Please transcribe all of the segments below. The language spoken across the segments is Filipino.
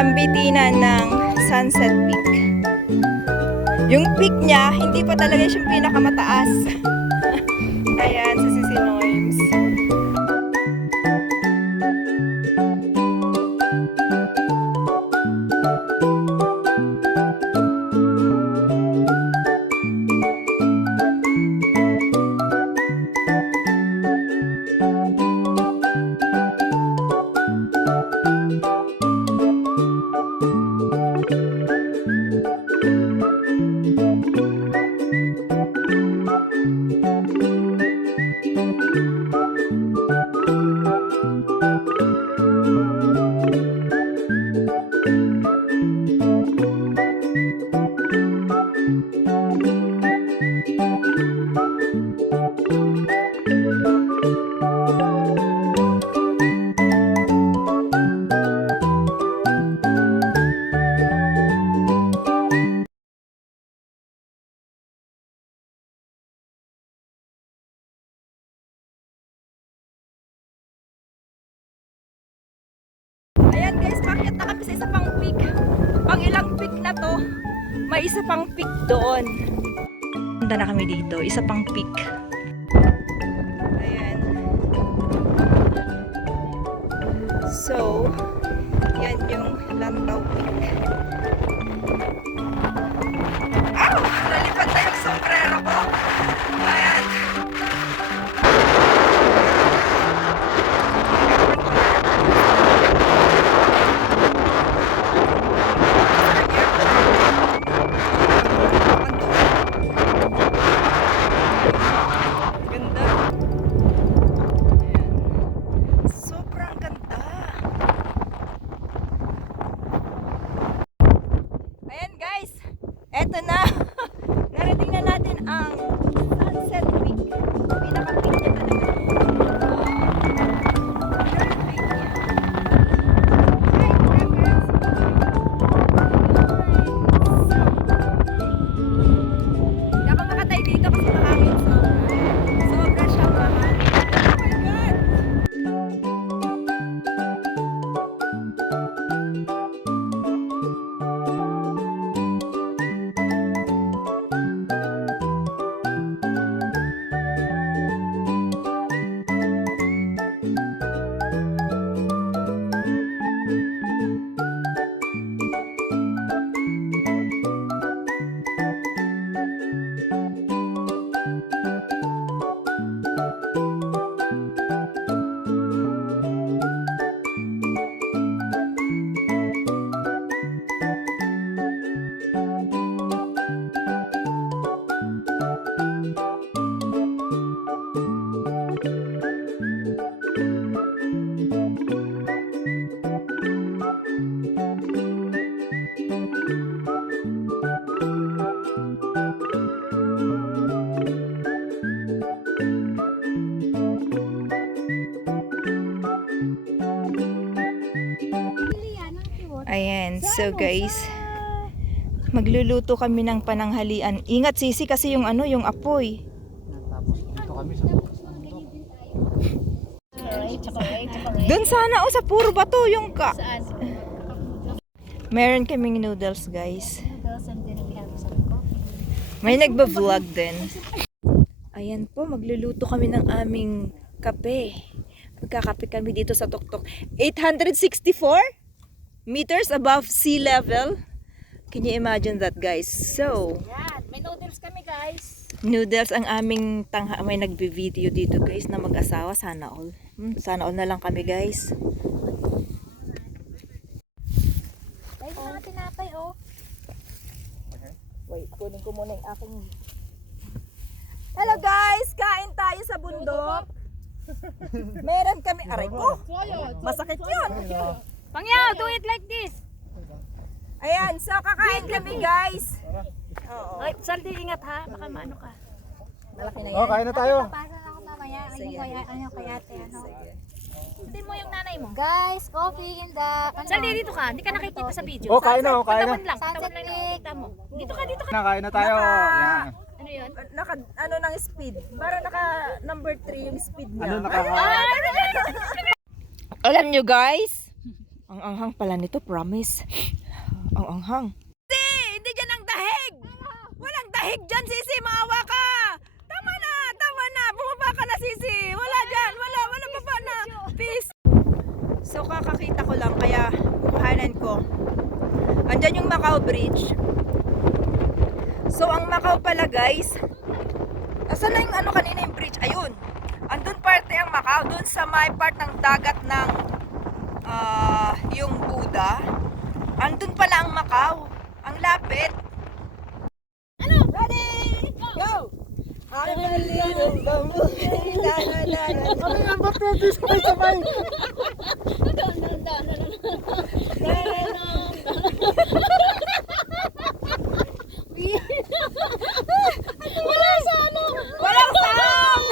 Lambitinan ng Sunset Peak. Yung peak niya, hindi pa talaga siyang pinakamataas. Ayan, sa Sisinoyms. Ayan guys, pakyat na kami sa isa pang peak. Pang ilang peak na to. May isa pang peak doon. Punta na kami dito, isa pang peak. Ayan. So, yan yung Lantaw Peak. Ah! Nalipad na yung sombrero ko. Ayan. Eto na, narating na natin ang Sunset Peak. Pinaka-peak niya talaga. Peak niya. Hi, friends! Hindi ako makatay dito kasi mahangin sobra. Sobra siyang mahangin. Oh my God! Ayan, so guys, magluluto kami ng pananghalian. Ingat sisi kasi yung ano, yung apoy. Tapos dito kami sa Doon sana o sa puro bato yung ka. Meron kaming noodles, guys. May nagba-vlog din. Ayan po, magluluto kami ng aming kape. Magkakape kami dito sa Tuktok. 864 meters above sea level. Can you imagine that, guys? So, yan, may noodles kami, guys. noodles ang aming may nagbe-video dito, guys, na mag-asawa. Sana all. Sana all na lang kami, guys. Dahil mga tinapay, oh. Wait, kunin ko muna yung aking... Hello, guys! Kain tayo sa bundok. Meron kami... Aray ko! Masakit yun! Pangyaw, do it like this. Ayan, so kakain kami, guys. Oo. Ay, Saldi, ingat ha. Baka maano ka. Malaki na yan. Oh, kain na tayo. Pasa na ako mamaya. Sige. Ano kay ate, ano. Sige. Hindi mo yung nanay mo. Guys, coffee in the... Saldi, dito ka. Hindi ka nakikita sa video. Oh, kain na, oh, kain na. Katawan lang. Sunset Katawan lang Peak. nakikita mo. Dito ka, dito ka. Kain na tayo. Yan. Ano yun? Naka, ano ng speed? Para naka number 3 yung speed niya. Ano naka... Alam nyo, guys, Ang anghang pala nito, promise. Ang anghang. Hindi dyan ang dahig! Walang dahig dyan, Sisi! Maawa ka! Tama na! Tama na! Bumaba ka na, Sisi! Wala dyan! Wala baba na! Peace! So, kakakita ko lang, kaya kukuhanan ko. Andyan yung Macau Bridge. So, ang Macau pala, guys, asan na yung ano kanina yung bridge? Ayun! Andun parte ang Macau, dun sa may part ng dagat ng yung Buddha. Andun pala ang Macau. Ang lapit. Ano? Ready? Go! I'm a little bumblebee. Ano yan ba, Pepis? Sabay! Walang sano. Walang sound!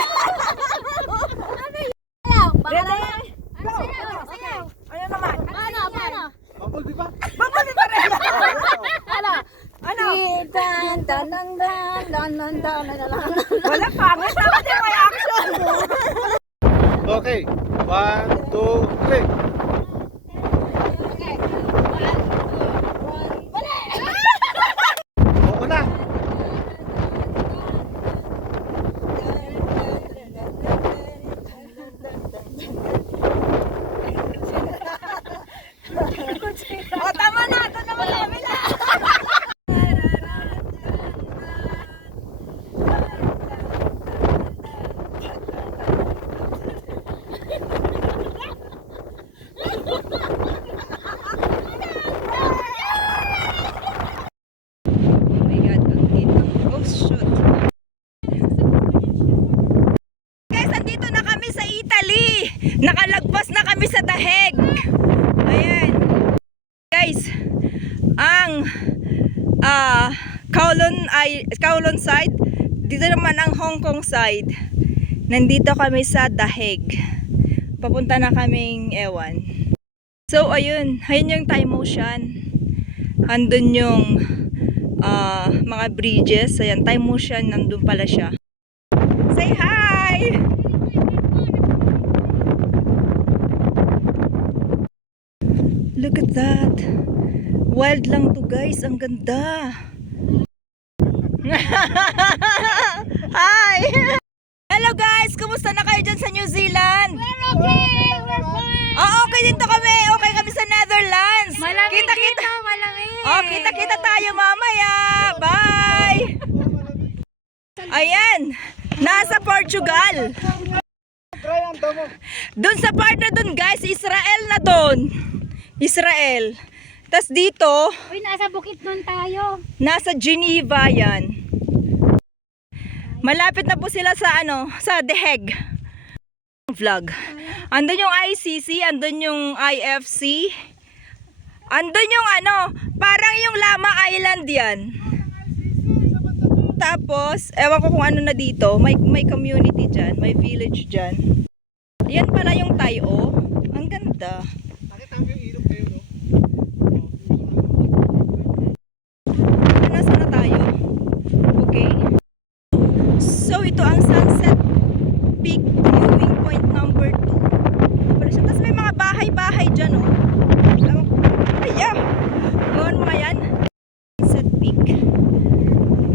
Ready? Go! Ano naman? Ano? Bumblebee ba? Bumblebee pa rin! Ano? Ano? Dan. Wala pangit. Dapat yung may action. Okay. 1, 2, 3. Oo na. O, tama na. Ito naman sa kabila. Oh my God, ang dito. Oh, shoot. Guys, andito na kami sa Italy. Nakalagpas na kami sa dahig. Ayan. Guys, ang Kowloon side, dito naman ang Hong Kong side. Nandito kami sa dahig. Papunta na kaming ewan. So, ayun. Ayun yung Thai Ocean. Andun yung mga bridges. Ayan, Thai Ocean. Nandun pala siya. Say hi! Look at that. Wild lang to, guys. Ang ganda. Hi! Hello guys! Kumusta na kayo dyan sa New Zealand? We're okay. We're fine. Okay din to kami. Okay kami sa Netherlands. Malamig Kita-kita. dito, malamig. Kita-kita tayo mamaya. Bye! Ayan. Nasa Portugal. Try ang damo. Doon sa part na doon, guys. Israel na doon. Israel. Tas dito, Uy, nasa bukid nun tayo. nasa Geneva yan. Malapit na po sila sa sa The Hague. Vlog. Andun yung ICC, andun yung IFC. Andun yung parang yung Lama Island yan. Tapos, ewan ko kung ano na dito, may community dyan, may village dyan. Yan pala yung Tayo. Ang ganda. Nakita mo yung ilog kayo, no? Nasa na tayo? Okay. So, ito ang Sunset Peak viewing point number 2. Tapos may mga bahay-bahay dyan, oh. Ayan. Yun, mga yan. Sunset Peak.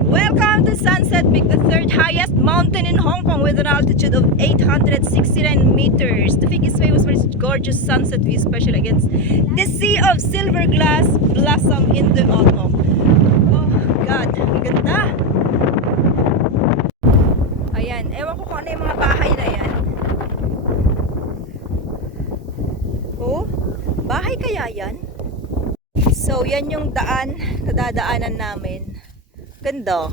Welcome to Sunset Peak, the third highest mountain in Hong Kong with an altitude of 869 meters. The peak is famous for its gorgeous sunset view, especially against the sea of silver glass blossom in the autumn. Oh God, ang ganda! Ayan, ewan ko kung ano yung mga bahay na yan. Oh, bahay kaya yan? So, yan yung daan na dadaanan namin. Ganda.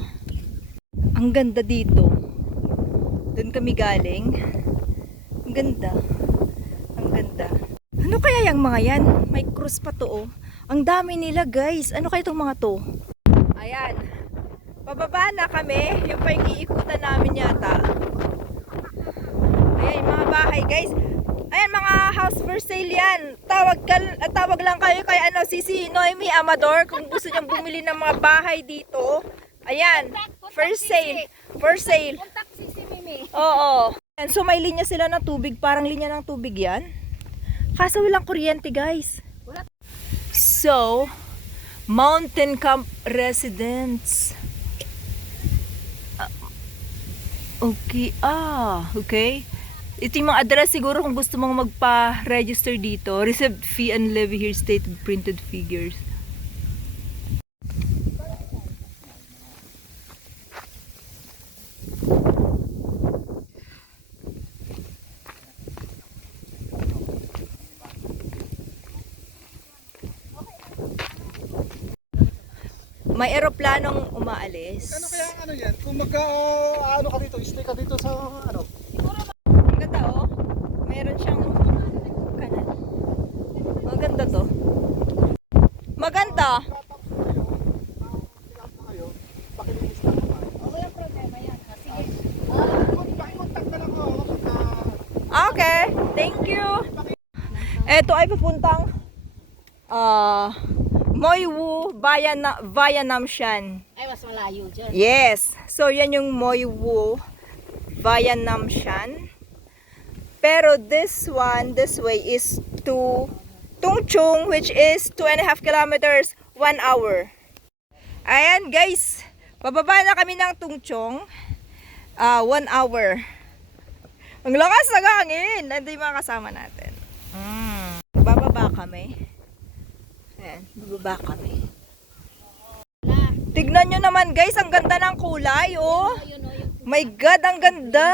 Ang ganda dito. Doon kami galing. Ang ganda. Ang ganda. Ano kaya yung mga yan? May cruise pa to, oh. Ang dami nila, guys. Ano kaya itong mga to? Ayan. Pababa na kami. Yung pa yung iikutan namin yata. Ayan, yung mga bahay, guys. Ayan, mga house for sale yan. Tawag lang kayo kay Sisi Noemi Amador kung gusto niyang bumili ng mga bahay dito. Ayan, for sale. For sale. Contact si Mimi. Oo. And so may linya sila ng tubig, parang linya ng tubig yan. Kaso walang kuryente, guys. So, Mountain Camp Residence. Okay. Okay. Ito yung mga address siguro kung gusto mong magpa-register dito. Received fee and levy here stated printed figures. May eroplanong umaalis. Ano kaya ano yan? Kung ano ka dito, stay ka dito sa ano? Ganda oh. Meron siyang kanan. Maganda to. Maganda. Okay. Thank you. Ito ay papuntang Moiwu via Namshan. Ay, mas malayo dyan. Yes. So yan yung Moiwu via Namshan. Pero this way is to Tungchung, which is 2.5 kilometers, 1 hour. Ayan guys, bababa na kami ng Tungchung, 1 hour. Ang lakas ng hangin, nandun yung mga kasama natin. Bababa kami. Ayan, bababa kami. Tignan nyo naman guys, ang ganda ng kulay, oh. My God, ang ganda!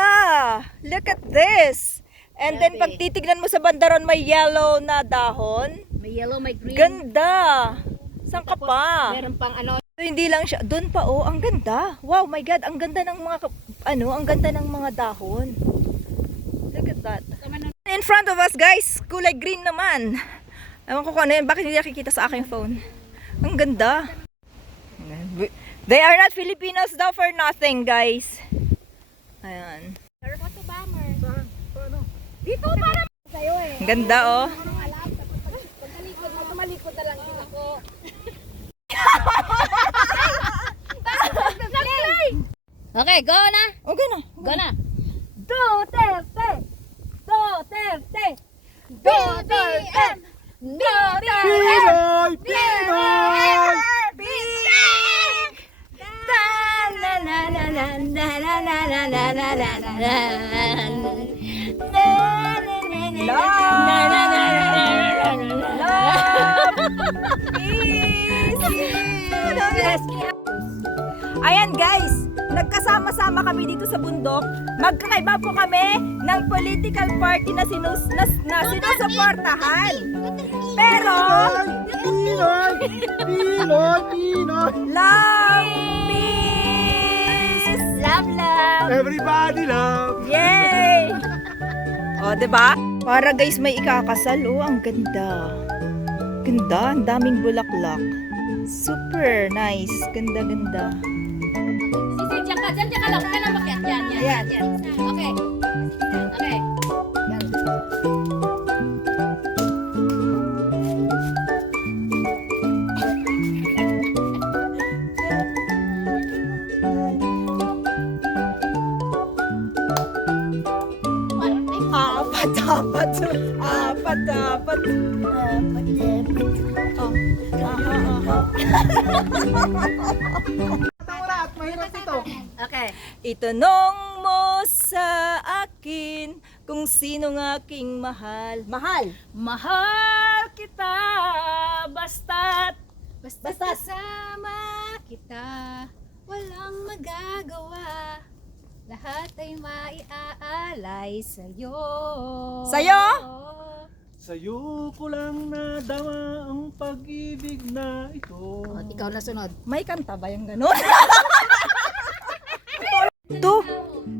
Look at this! And then pag titignan mo sa bandaron, may yellow na dahon. May yellow, may green. Ganda! Saan ka pa? Meron pang ano. So, hindi lang siya, doon pa oh, ang ganda. Wow, my God, ang ganda ng mga, ang ganda ng mga dahon. Look at that. In front of us guys, kulay green naman. Ewan ko kung ano yun, bakit hindi nakikita sa aking phone. Ang ganda. They are not Filipinos daw for nothing guys. Ayan. Pero ko to bomber. Paano? Dito para sa'yo eh. Ang ganda oh. Alam, pagkalikod mo, tumalikod na lang din ako. Okay, go na. Okay na. Go na. Duterte! Duterte! BBM! Duterte! Pinoy! Pinoy! Ayan guys, nagkasama-sama kami dito sa bundok. Magkakaiba po kami ng political party na sinusuportahan. Pero, Pinoy! Pinoy! Pinoy! love, peace, love, love. Everybody love! Yay! O, diba? Para guys may ikakasal. Oh, ang ganda. Ganda, ang daming bulaklak. Super nice. Ganda, ganda. Sisi, diyan ka lang. Huwag ka na makiat. Yan. Okay. Okay. Apat. At mahirap ito. Okay. Itanong mo sa akin kung sino ng aking mahal. Mahal! Mahal kita basta't kasama kita, walang magagawa, lahat ay maiaalay sa'yo. Sa'yo? Sa'yo ko lang nadama ang pag-ibig na ito. Ikaw na sunod. May kanta ba yung gano'n? Ito,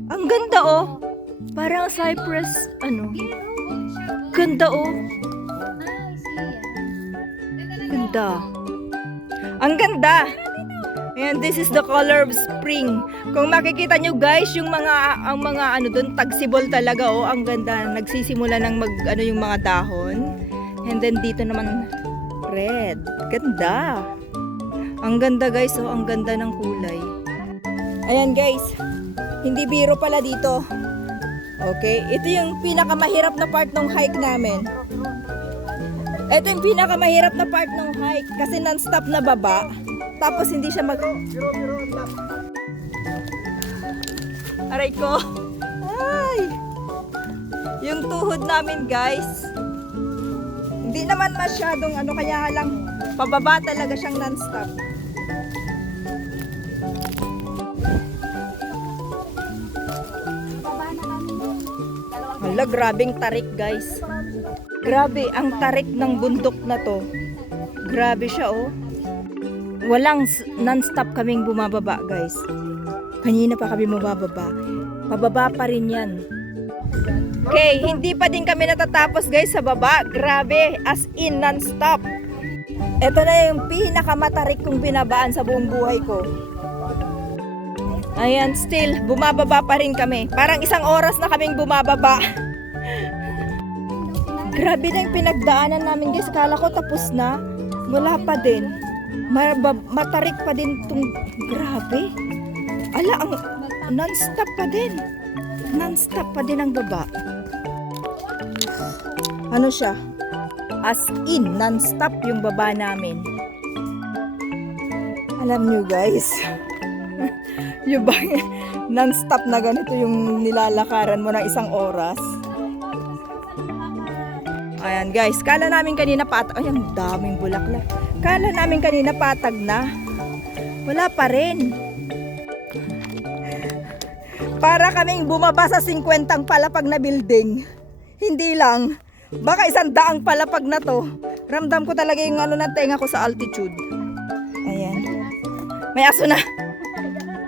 ang ganda oh. Parang cypress, Ganda oh. Ganda. Ang ganda. Ayan, this is the color of spring. Kung makikita nyo guys, yung ang mga doon, tagsibol talaga oh. Ang ganda. Nagsisimula ng yung mga dahon. And then dito naman red. Ganda. Ang ganda guys oh, ang ganda ng kulay. Ayan guys. Hindi biro pala dito. Okay, ito yung pinakamahirap na part ng hike namin. Ito yung pinakamahirap na part ng hike kasi non-stop na baba. Tapos hindi siya mag... Biro, ang lap. Aray ko. Ay! Yung tuhod namin, guys. Hindi naman masyadong ano, kaya lang pababa talaga siyang non-stop. Hala, grabing tarik, guys. Grabe, ang tarik ng bundok na to. Grabe siya, oh. Walang non-stop kaming bumababa, guys. Kanina pa kami bumababa. Pababa pa rin yan. Okay, hindi pa din kami natatapos, guys, sa baba. Grabe, as in non-stop. Ito na yung pinakamatarik kong binabaan sa buong buhay ko. Ayan, still, bumababa pa rin kami. Parang 1 oras na kaming bumababa. Grabe na yung pinagdaanan namin, guys. Kala ko tapos na. Wala pa din. Matarik pa din itong grabe. Ala, ang non-stop pa din. Non-stop pa din ang baba. Ano siya? As in, non-stop yung baba namin. Alam nyo, guys. Yung ba, non-stop na ganito yung nilalakaran mo ng 1 oras. Ayan, guys. Kala namin kanina patag. Ay, ang daming bulaklak. Kala namin kanina patag na. Wala pa rin. Para kaming bumaba sa 50 palapag na building. Hindi lang. Baka 100 palapag na to. Ramdam ko talaga yung ano ng tenga ko sa altitude. Ayan. May aso na.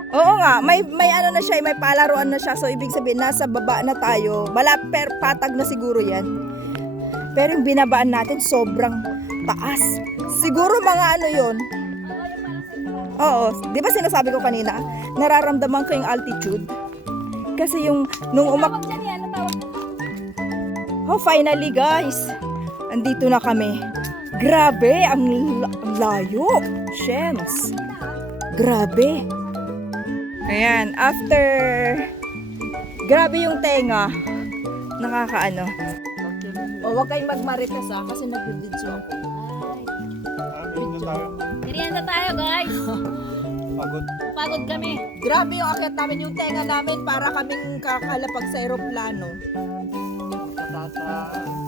Oo nga, may ano na siya, may palaruan na siya. So ibig sabihin nasa baba na tayo. Patag na siguro 'yan. Pero yung binabaan natin sobrang taas. Siguro mga ano 'yon. Oo, 'di ba sinasabi ko kanina, nararamdaman ko yung altitude. Kasi yung nung Oh, finally, guys. Andito na kami. Grabe, ang layo. Shems. Grabe. Ayan, after grabe yung tenga. Nakakaano. O, wag kayong magmarites kasi nag-video ako. Merienda tayo, guys. Pagod. Pagod kami. Grabe yung akyat namin, yung tenga namin para kaming kakalapag sa aeroplano. Parang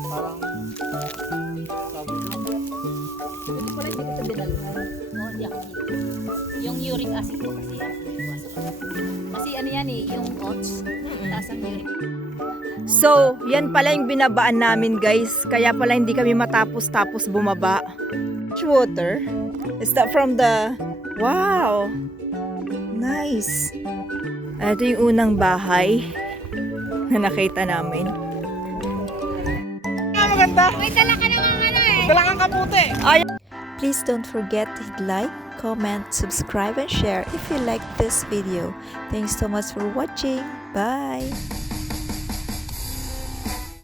sabi ko. Ito pala hindi ko ito dinalhan. Oo, hindi ako dito. Yung uric acid ko kasi yan. Kasi ano yan eh, yung oats. Tapos ang uric. So, yan pala yung binabaan namin, guys. Kaya pala hindi kami matapos-tapos bumaba. Water. Is that from the... Wow! Nice! Ito yung unang bahay na nakita namin. Maganda. May dala ka naman ano eh. Dala kang kaputi. Please don't forget to hit like, comment, subscribe, and share if you like this video. Thanks so much for watching. Bye!